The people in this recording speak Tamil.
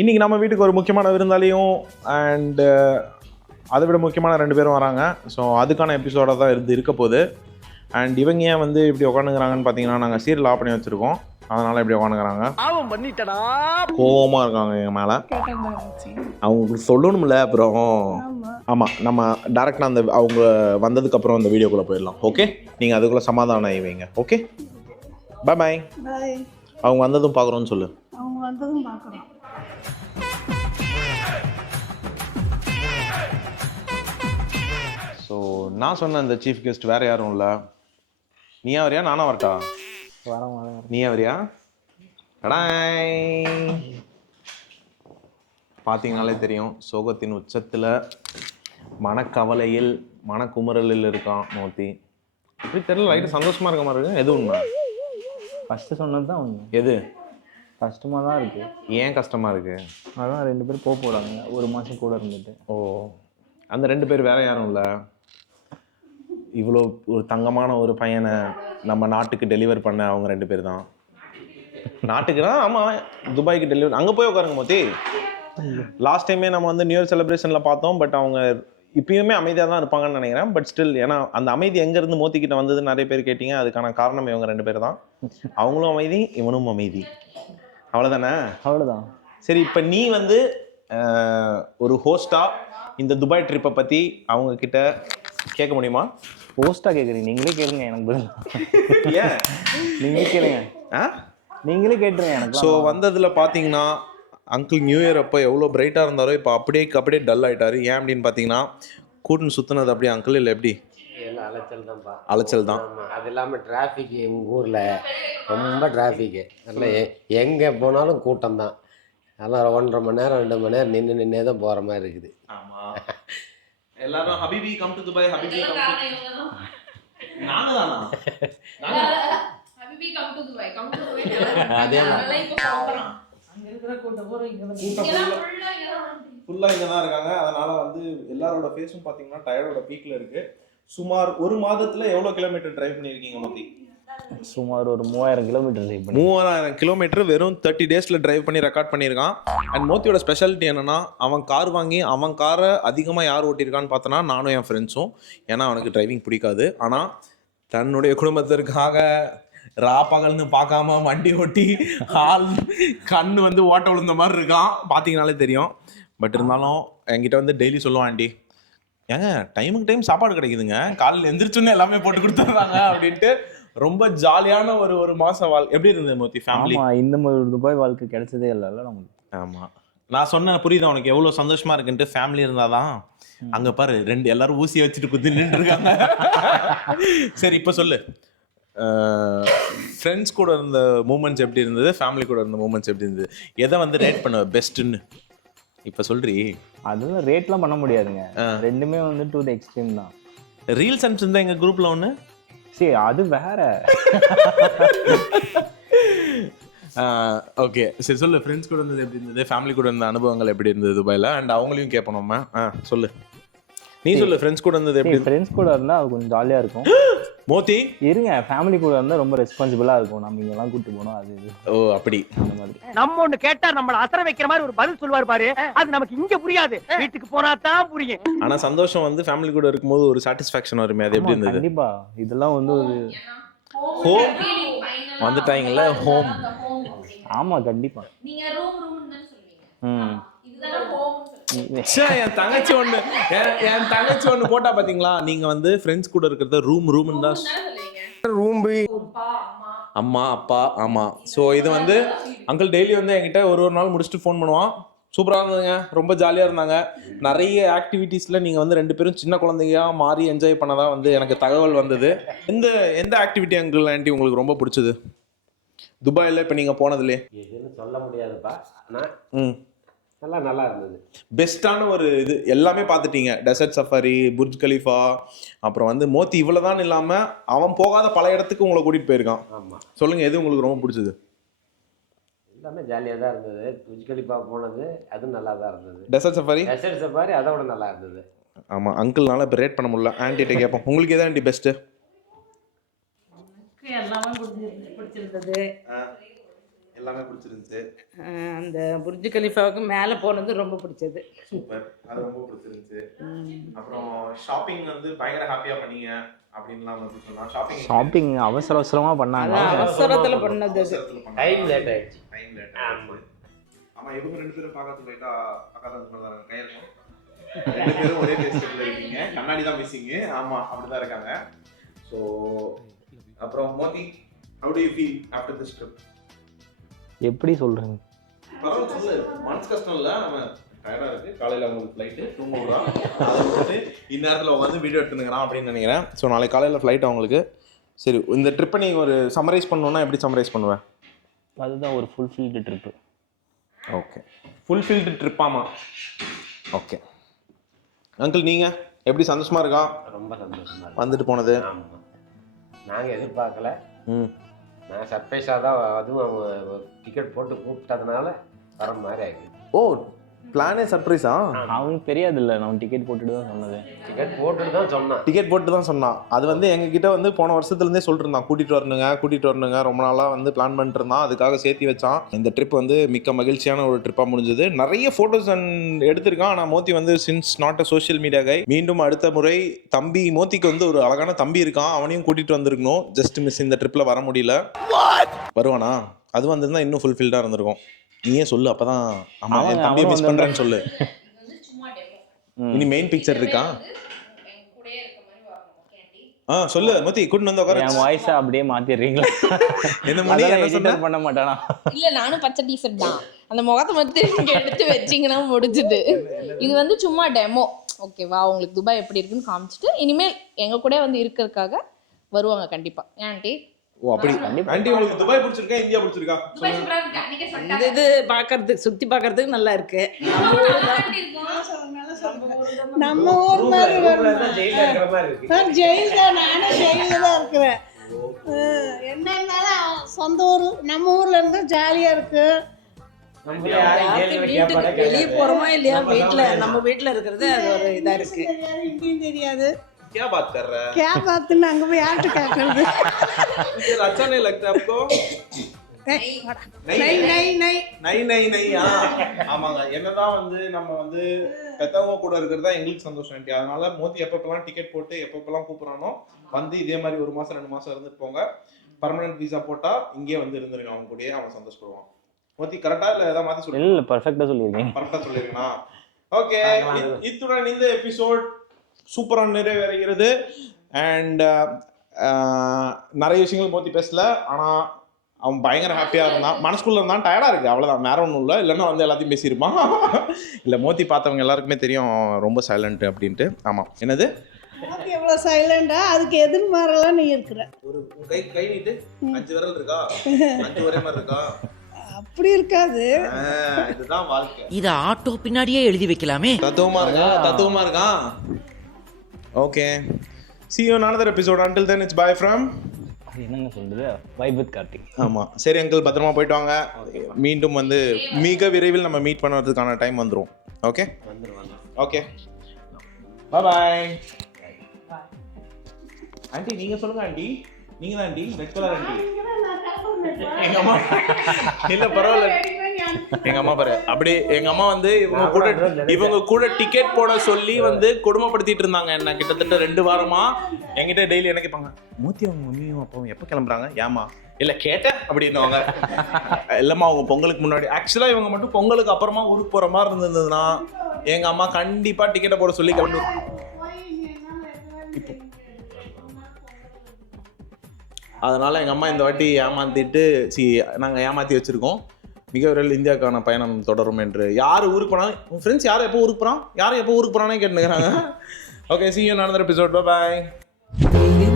இன்றைக்கி நம்ம வீட்டுக்கு ஒரு முக்கியமான விருந்தாளியும் அண்டு அதை விட முக்கியமான 2 பேரும் வராங்க. ஸோ அதுக்கான எபிசோடாக தான் இருக்க போகுது. அண்ட் இவங்க ஏன் வந்து இப்படி உட்காந்துக்கிறாங்கன்னு பார்த்தீங்கன்னா, நாங்கள் சீரியல் ஆஃப் பண்ணி வச்சுருக்கோம், அதனால் இப்படி உட்காந்துக்கிறாங்க. கோவமாக இருக்காங்க எங்கள் மேலே. அவங்களுக்கு சொல்லணும்ல அப்புறம். ஆமாம், நம்ம டேரெக்டாக அந்த அவங்க வந்ததுக்கப்புறம் அந்த வீடியோக்குள்ளே போயிடலாம். ஓகே, நீங்கள் அதுக்குள்ளே சமாதானம் ஆகிவீங்க. ஓகே, பாய் பாய். அவங்க வந்ததும் பார்க்குறோன்னு சொல்லு. அவங்க வந்ததும் பார்க்குறோம். ஸோ நான் சொன்ன இந்த சீஃப் கெஸ்ட் வேறு யாரும் இல்லை. நீயா வரியா நானா வரட்டா? வரேன். நீயா வரியா? கடாய். பார்த்தீங்கனாலே தெரியும், சோகத்தின் உச்சத்தில், மனக்கவலையில், மனக்குமுறலில் இருக்கான் மோத்தி. இப்படி தெரியல, லைட்டாக சந்தோஷமாக இருக்க மாதிரி இருக்கு. எது உண்மை? ஃபஸ்ட்டு சொன்னது தான் உண்மை. எது? கஷ்டமாக தான் இருக்குது. ஏன் கஷ்டமாக இருக்குது? அதான் 2 பேர் போகிறாங்க, 1 மாதம் கூட இருந்துட்டு. ஓ, அந்த 2 பேர் வேற யாரும் இல்லை. இவ்வளோ ஒரு தங்கமான ஒரு பையனை நம்ம நாட்டுக்கு டெலிவர் பண்ண அவங்க 2 பேர் தான். நாட்டுக்குனா ஆமாம், துபாய்க்கு டெலிவரி. அங்கே போய் உட்காருங்க மோத்தி. லாஸ்ட் டைமே நம்ம வந்து நியூ இயர் செலிப்ரேஷனில் பார்த்தோம். பட் அவங்க இப்பயுமே அமைதியாக தான் இருப்பாங்கன்னு நினைக்கிறேன். பட் ஸ்டில், ஏன்னா அந்த அமைதி எங்கேருந்து மோத்திக்கிட்ட வந்ததுன்னு நிறைய பேர் கேட்டீங்க. அதுக்கான காரணம் இவங்க 2 பேர் தான். அவங்களும் அமைதி, இவனும் அமைதி. அவ்வளோதானே? அவ்வளோதான். சரி, இப்போ நீ வந்து ஒரு ஹோஸ்டாக இந்த துபாய் ட்ரிப்பை பற்றி அவங்க கிட்ட கேட்க முடியுமா? போஸ்ட்டாக கேட்குறீங்க? நீங்களே கேளுங்க, எனக்கு பதில். ஏன் நீங்களே கேளுங்க. நீங்களே கேட்டுருங்க எனக்கு. ஸோ வந்ததில் பார்த்தீங்கன்னா, அங்கிள் நியூ இயர் அப்போ எவ்வளோ பிரைட்டாக இருந்தாரோ இப்போ அப்படியே டல் ஆகிட்டாரு. ஏன் அப்படின்னு பார்த்தீங்கன்னா, கூட்டுன்னு சுற்றுனது அப்படியே அங்கிள் இல்லை எப்படி? எல்லாம் அலைச்சல் தான்ப்பா. அலைச்சல் தான். அது இல்லாமல் டிராஃபிக் எங்கள் ஊரில் ரொம்ப டிராஃபிக்கு. நல்லா எங்கே போனாலும் கூட்டம் தான். அதெல்லாம் 1.5 மணி நேரம் 2 மணி நேரம் நின்னே தான் போகிற மாதிரி இருக்குது. ஆமாம், எல்லாரும் habibi come to Dubai, habibi come to. நாங்க தானா? Habibi come to Dubai, come to Dubai. அதே அதெல்லாம் இப்ப போறோம். அங்கே இருக்கிற கூட்டம் பூரா இங்கே வந்து ஃபுல்லாக இங்கே தான் இருக்காங்க. அதனால வந்து எல்லாரோட ஃபேஸும் பார்த்தீங்கன்னா டயர்டோட பீக்கில் இருக்கு. சுமார் 1 மாதத்தில் எவ்வளோ கிலோமீட்டர் டிரைவ் பண்ணியிருக்கீங்க மோத்தி? சுமார் ஒரு 3000 கிலோமீட்டர் டிரைவ் பண்ணி. 3000 கிலோமீட்டர் வெறும் 30 டேஸில் டிரைவ் பண்ணி ரெக்கார்ட் பண்ணியிருக்கான். அண்ட் மோத்தியோட ஸ்பெஷாலிட்டி என்னன்னா, அவன் கார் வாங்கி அவன் காரை அதிகமாக யார் ஓட்டியிருக்கான்னு பார்த்தோன்னா நானும் என் ஃப்ரெண்ட்ஸும். ஏன்னா அவனுக்கு டிரைவிங் பிடிக்காது. ஆனால் தன்னுடைய குடும்பத்திற்காக பகல்னு பார்க்காம வண்டி ஓட்டி ஆள் கண்ணு வந்து ஓட்ட விழுந்த மாதிரி இருக்கான். பார்த்தீங்கனாலே தெரியும். பட் இருந்தாலும் என்கிட்ட வந்து டெய்லி சொல்லுவான், ஆண்டி ஏங்க டைமுக்கு டைம் சாப்பாடு கிடைக்குதுங்க, காலையில் எந்திரிச்சோன்னு எல்லாமே போட்டு கொடுத்துட்றாங்க அப்படின்ட்டு. ரொம்ப ஜாலியான ஒரு மாதம் எப்படி இருந்தது மோத்தி ஃபேமிலி? இந்த மாதிரி துபாய் வாழ்க்கை கிடைச்சதே இல்லைல்ல நமக்கு. ஆமாம், நான் சொன்ன புரியுது உனக்கு எவ்வளோ சந்தோஷமா இருக்குன்ட்டு. ஃபேமிலி இருந்தாதான். அங்கே பாரு, 2 எல்லாரும் ஊசியை வச்சுட்டு குத்தி நின்று இருக்காங்க. சரி, இப்போ சொல்லு, ஃப்ரெண்ட்ஸ் கூட இருந்த மூமெண்ட்ஸ் எப்படி இருந்தது, ஃபேமிலி கூட இருந்த மூமெண்ட்ஸ் எப்படி இருந்தது, எதை வந்து ரேட் பண்ண பெஸ்ட்டுன்னு இப்போ சொல்றீ? அதெல்லாம் ரேட்லாம் பண்ண முடியாதுங்க. 2மே வந்து டு தி எக்ஸ்ட்ரீம் தான். ரீல்ஸ் அனுப்பிச்சிருந்தா எங்கள் குரூப்பில் ஒன்று. சரி, அது வேற. ஓகே, சரி சொல்லு, ஃப்ரெண்ட்ஸ் கூட இருந்தது எப்படி இருந்தது, ஃபேமிலி கூட இருந்த அனுபவங்கள் எப்படி இருந்தது துபாயில்? அண்ட் அவங்களையும் கேட்போம் நம்ம. சொல்லு, நீ சொல்லு, ஃப்ரெண்ட்ஸ் கூட இருந்தது எப்படி? ஃப்ரெண்ட்ஸ் கூட இருந்தால் அது கொஞ்சம் ஜாலியாக இருக்கும். மோத்தி இருங்க, ஃபேமிலி கூட இருந்தால் ரொம்ப ரெஸ்பான்சிபிளாக இருக்கும். நம்ம இங்கெல்லாம் கூப்பிட்டு போனோம், அது இது. ஓ அப்படி. அந்த மாதிரி நம்ம ஒண்ணு கேட்டா நம்மள அசர வைக்கிற மாதிரி ஒரு பதில் சொல்லுவார் பாரு, அது நமக்கு இங்க புரியாது, வீட்டுக்கு போனா தான் புரியும். ஆனா சந்தோஷம் வந்து ஃபேமிலி கூட இருக்கும்போது ஒரு சாட்டிஸ்ஃபேக்ஷன் வருமே, அது எப்படி இருந்தது? கண்டிப்பா, இதெல்லாம் வந்து ஒரு ஹோம் வந்துட்டாங்கல்ல, ஹோம். ஆமா கண்டிப்பா. நீங்க ரூம் தான் சொல்வீங்க. இதுதான ஹோம். என் தங்கச்சி ஒண்ணு போட்டா பாத்தீங்களா, நீங்க வந்து ஃப்ரெண்ட்ஸ் கூட இருக்கிறத ரூம்னு தான் ரூம். அம்மா அப்பா. ஆமா. ஸோ இது வந்து அங்கிள் டெய்லி வந்து என்கிட்ட ஒரு நாள் முடிச்சுட்டு ஃபோன் பண்ணுவான். சூப்பராக இருந்ததுங்க, ரொம்ப ஜாலியாக இருந்தாங்க. நிறைய ஆக்டிவிட்டீஸில் நீங்கள் வந்து 2 பேரும் சின்ன குழந்தையா மாறி என்ஜாய் பண்ணதான் வந்து எனக்கு தகவல் வந்தது. எந்த ஆக்டிவிட்டி அங்கிள் ஆண்டி உங்களுக்கு ரொம்ப பிடிச்சது துபாயில் இப்போ நீங்கள் போனதுலே? எதுன்னு சொல்ல முடியாதுப்பா, ஆனால் நல்லா இருந்தது. பெஸ்ட்டான ஒரு இது எல்லாமே பார்த்துட்டீங்க. டெசர்ட் சஃபாரி, புர்ஜ் கலீஃபா, அப்புறம் வந்து மோத்தி. இவ்வளோதான் இல்லாமல் அவன் போகாத பல இடத்துக்கு உங்களை கூட்டிகிட்டு போயிருக்கான். ஆமாம், சொல்லுங்கள், எது உங்களுக்கு ரொம்ப பிடிச்சது? எல்லாமே ஜாலியாக தான் இருந்தது. புர்ஜ் கலீஃபா போனது அதுவும் நல்லா தான் இருந்தது. டெசர்ட் சஃபாரி அதை விட நல்லா இருந்தது. ஆமாம், அங்கிள்னால இப்போ ரேட் பண்ண முடியல. ஆண்டிகிட்ட கேட்போம், உங்களுக்கு எதாவது ஆண்டி பெஸ்ட்டு? எல்லாமே பிடிச்சிருந்தது. எல்லாமே பிடிச்சிருந்துச்சு. அந்த புர்ஜ் கலிஃபாவுக்கு மேலே போனது ரொம்ப பிடிச்சது. சூப்பர், அது ரொம்ப பிடிச்சிருந்துச்சு. அப்புறம் ஷாப்பிங் வந்து பயங்கர ஹாப்பியா பண்ணீங்க அப்படின்லாம் வந்து சொன்னா. ஷாப்பிங் அவசர அவசரமாக பண்ணாங்க. அவசரத்தில் பண்ணது அது. டைம் லேட் ஆயிடுச்சு. ஆமா, இவங்க 2 பேரும் பார்க்கறது லைட்டா அக்கா தான் சொல்றாங்க. கையிருக்கும் 2 பேரும் ஒரே டேஸ்ட்ல இருக்கீங்க. கண்ணாடி தான் மிஸ்ஸிங். ஆமா, அப்படிதான் இருக்காங்க. ஸோ அப்புறம் மோதி, how do you feel after this trip? எப்படி சொல்கிறேன்? பரவாயில்ல சொல்லு, மனசு கஷ்டம் இல்லை. அவன் டயர்டாக இருக்குது, காலையில் அவங்களுக்கு ஃப்ளைட்டு, தூங்க விட்றான். அதை வந்து இந்நேரத்தில் உட்காந்து வீடியோ எடுத்துனுங்கிறான் அப்படின்னு நினைக்கிறேன். ஸோ நாளைக்கு காலையில் ஃப்ளைட் அவங்களுக்கு. சரி, இந்த ட்ரிப்பை நீ ஒரு சம்மரைஸ் பண்ணணுன்னா எப்படி சம்மரைஸ் பண்ணுவேன்? அதுதான் ஒரு ஃபுல்ஃபில்டு ட்ரிப்பு. ஓகே, ஃபுல்ஃபில்டு ட்ரிப்பாமா? ஓகே அங்கிள், நீங்கள் எப்படி? சந்தோஷமா இருக்கா? ரொம்ப சந்தோஷமா இருக்கு வந்துட்டு போனது. ஆமாம், நாங்கள் எதிர்பார்க்கல. ம், நான் சர்ப்ரைஸாக தான், அதுவும் அவங்க டிக்கெட் போட்டு கூப்பிட்டதுனால வர மாதிரி ஆகிடுச்சு. ஓ, பிளானே சர்ப்ரைஸா? அவனுக்கு தெரியாதுல்ல, நான் டிக்கெட் போட்டுட்டு தான் சொன்னது. டிக்கெட் போட்டுட்டு தான் சொன்னான். டிக்கெட் போட்டு தான் சொன்னான். அது வந்து எங்ககிட்ட வந்து போன வருஷத்துலேருந்தே சொல்லிட்டு இருந்தான், கூட்டிகிட்டு வரணுங்க ரொம்ப நாளாக வந்து பிளான் பண்ணிட்டு இருந்தான். அதுக்காக சேர்த்து வச்சான். இந்த ட்ரிப் வந்து மிக்க மகிழ்ச்சியான ஒரு ட்ரிப்பாக முடிஞ்சது. நிறைய ஃபோட்டோஸ் எடுத்திருக்கான். ஆனால் மோத்தி வந்து since not a social media guy. மீண்டும் அடுத்த முறை தம்பி மோத்திக்கு வந்து ஒரு அழகான தம்பி இருக்கான், அவனையும் கூட்டிகிட்டு வந்திருக்கணும். ஜஸ்ட் மிஸ் இந்த ட்ரிப்பில் வர முடியல. வருவானா? அது வந்திருந்தா இன்னும் ஃபுல்ஃபில்டாக இருந்திருக்கும். நீயே சொல்லு, அப்பதான். ஆமா, என் தம்பியை மிஸ் பண்றேன்னு சொல்லு. இது வந்து சும்மா டெமோ. இனி மெயின் பிக்சர் இருக்கா? என் கூடயே இருக்க மாதிரி வரணும். Okay aunty? சொல்லு மோத்தி, கூட்டிட்டு வந்து உட்கார. என் வாய்ஸை அப்படியே மாத்திடுறீங்களா? என்ன மணி என்ன சொன்ன? பண்ண மாட்டானா? இல்ல, நானும் பச்சை டிஷர்ட் தான். அந்த முகத்தை மட்டும் நீங்க எடுத்து வச்சீங்கன்னா முடிஞ்சுது. இது வந்து சும்மா டெமோ. ஓகேவா? உங்களுக்கு துபாய் எப்படி இருக்குன்னு காமிச்சிட்டு இனிமேல் எங்க கூட வந்து இருக்கிறதுக்காக வருவாங்க கண்டிப்பா. ஏன் ஆண்டி? ஓ, அப்படி. ஆண்டி, உங்களுக்கு துபாய் பிடிச்சிருக்கா இந்தியா பிடிச்சிருக்கா? துபாய் சூப்பரா இருக்கு. அன்னைக்கே இந்த சொன்னாங்க. இது பார்க்கறதுக்கு, சுற்றி பார்க்கறதுக்கு நல்லா இருக்கு. எப்படி இருக்கும்? நம்ம ஊர் மாதிரி தான் ஜெயிலில் இருக்கிற மாதிரி இருக்கு. ஜெயில் தான். நானும் ஜெயிலில் தான் இருக்கிறேன். என்ன இருந்தாலும் சொந்த ஊர், நம்ம ஊர்ல இருந்து ஜாலியா இருக்கு. நம்ம யாரையும் கேள்வி வீட்டுக்கு கேட்பாடா வெளியே கிடையாது. போறோமா இல்லையா, வீட்டுல நம்ம வீட்டுல இருக்கிறது அது ஒரு இதா இருக்கு. தெரியாது, இங்கேயும் தெரியாது. क्या बात कर रहा है? क्या बात है? அங்க போய் யார்கிட்ட கேட்கறது? मुझे अच्छा नहीं लगता आपको? நை நை நை நை. ஆமாங்க, என்னதான் வந்து நம்ம வந்து பெத்தவங்க கூட இருக்கிறது தான் எங்களுக்கு சந்தோஷம் ஆண்டி. அதனால மோதி எப்பப்பெல்லாம் டிக்கெட் போட்டு எப்பப்பெல்லாம் கூப்பிடுறானோ வந்து இதே மாதிரி 1 மாசம் 2 மாசம் இருந்துட்டு போங்க. பர்மனன்ட் வீசா போட்டா இங்கே வந்து இருந்துருங்க, அவங்க கூடயே அவன் சந்தோஷப்படுவான். மோதி கரெக்டா இல்ல ஏதாவது மாத்தி சொல்லு? இல்லை, பர்ஃபெக்டாக சொல்லியிருக்கேன். கரெக்டா சொல்லிருக்கா? ஓகே, இத்துடன் இந்த எபிசோட் சூப்பராக நிறைவேறுகிறது. அண்ட் நிறைய விஷயங்கள் மோத்தி பேசல, ஆனால் அவன் பயங்கர ஹாப்பியாக இருந்தான். மனசுக்குள்ளே இருந்தான், டயர்டாக இருக்குது, அவ்வளோதான், வேற ஒன்றும் இல்லை. இல்லைன்னா வந்து எல்லாத்தையும் பேசியிருப்பான். இல்லை, மோத்தி பார்த்தவங்க எல்லாருக்குமே தெரியும் ரொம்ப சைலண்ட் அப்படின்ட்டு. ஆமாம், என்னது எவ்வளவு சைலண்டா, அதுக்கு எதிர்மாறலாம் நீ இருக்கிற. ஒரு கை நீட்டு 5 விரல் இருக்கா, 5 ஒரே மாதிரி இருக்கா? அப்படி இருக்காது. இதுதான் வாழ்க்கை. இத ஆட்டோ பின்னாடியே எழுதி வைக்கலாமே. தத்துவமா இருக்கான். Okay, see you in another episode. Until then, it's bye from. அது என்னங்க சொல்றது? Vibe with Karthik. ஆமாம், சரி அங்கிள், பத்திரமா போயிட்டு வாங்க. மீண்டும் வந்து மிக விரைவில் நம்ம மீட் பண்ணுறதுக்கான டைம் வந்துடும். ஓகே, ஓகே, பாய். ஆண்டி நீங்கள் சொல்லுங்கள். ஆண்டி நீங்கள் தான் ஆண்டி, ரெட் கலர் ஆண்டி. எங்கள் அம்மா இல்லை, பரவாயில்ல. எங்கள் அம்மா பாரு, அப்படி எங்கள் அம்மா வந்து இவங்க கூட டிக்கெட் போட சொல்லி வந்து கொடுமைப்படுத்திட்டு இருந்தாங்க என்ன கிட்டத்தட்ட 2 வாரமா. என்கிட்ட டெய்லி என்ன கேட்பாங்க, மூத்தி அவங்க மம்மியும் அப்பாவும் எப்போ கிளம்புறாங்க? ஏமா இல்லை கேட்டேன் அப்படின்னுவாங்க. இல்லைம்மா, அவங்க பொங்கலுக்கு முன்னாடி. ஆக்சுவலாக இவங்க மட்டும் பொங்கலுக்கு அப்புறமா ஊருக்கு போகிற மாதிரி இருந்ததுன்னா எங்கள் அம்மா கண்டிப்பாக டிக்கெட்டை போட சொல்லி கிளம்பி. அதனால் எங்கள் அம்மா இந்த வாட்டி ஏமாற்றிட்டு நாங்கள் ஏமாற்றி வச்சுருக்கோம். மிக விரைவில் இந்தியாவுக்கான பயணம் தொடரும் என்று. யார் ஊருக்கு போனாலும் உங்கள் ஃப்ரெண்ட்ஸ் யார் எப்போ ஊருக்கு போகிறான், யார் எப்போ ஊருக்கு போகிறானே கேட்டுக்கிறாங்க. Okay, see you in another episode. Bye bye.